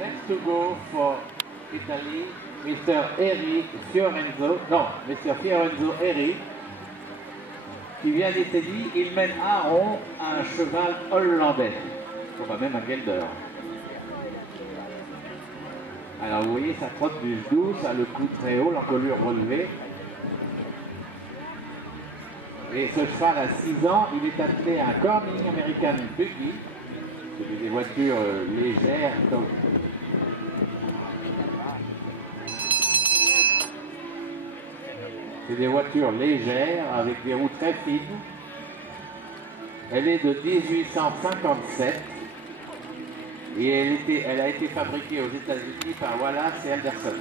Next to go for Italy, Mr. Eri Fiorenzo, non, Mr. Fiorenzo Eri, qui vient d'Italie. Il mène un rond à un cheval hollandais, comme même un Gelder. Alors vous voyez, ça trotte du genou, ça a le cou très haut, l'encolure relevée. Et ce cheval a 6 ans, il est attelé à un Corning American Buggy. C'est des voitures légères comme... C'est des voitures légères avec des roues très fines. Elle est de 1857 et elle a été fabriquée aux États-Unis par Wallace et Anderson.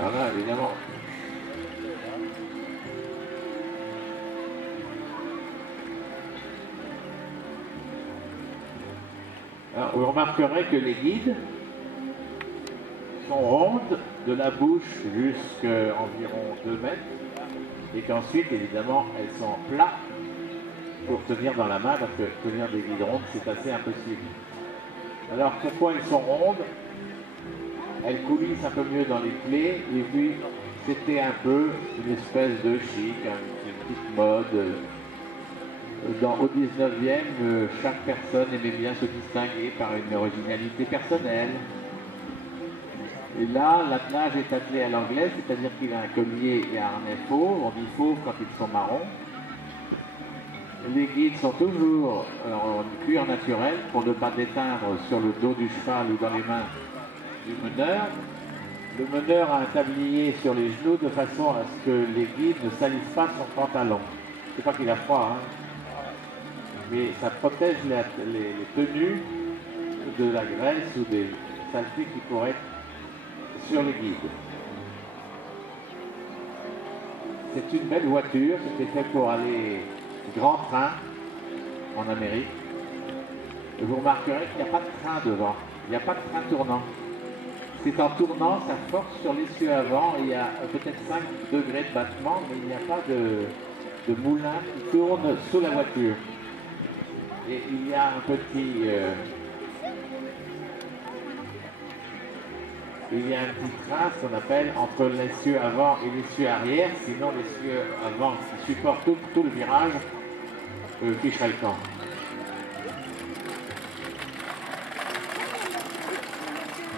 Alors là, évidemment, alors, vous remarquerez que les guides sont rondes de la bouche jusqu'à environ 2 mètres et qu'ensuite, évidemment, elles sont plats pour tenir dans la main parce que tenir des guides rondes, c'est assez impossible. Alors, pourquoi elles sont rondes? Elles coulissent un peu mieux dans les clés et puis c'était un peu une espèce de chic, une petite mode. Au 19e, chaque personne aimait bien se distinguer par une originalité personnelle. Et là, l'attelage est attelé à l'anglaise, c'est-à-dire qu'il a un collier et un harnais fauve. On dit fauve quand ils sont marrons. Les guides sont toujours en cuir naturel pour ne pas déteindre sur le dos du cheval ou dans les mains du meneur. Le meneur a un tablier sur les genoux de façon à ce que les guides ne salissent pas son pantalon. C'est pas qu'il a froid, hein, mais ça protège les tenues de la graisse ou des saletés qui pourraient être sur les guides. C'est une belle voiture, c'était fait pour aller grand train en Amérique. Et vous remarquerez qu'il n'y a pas de train devant, il n'y a pas de train tournant. C'est en tournant, ça force sur l'essieu avant, il y a peut-être 5 degrés de battement, mais il n'y a pas de moulin qui tourne sous la voiture. Et il y a un petit... il y a un petit train, ce qu'on appelle, entre l'essieu avant et l'essieu arrière, sinon l'essieu avant qui supporte tout le virage ficherait le camp.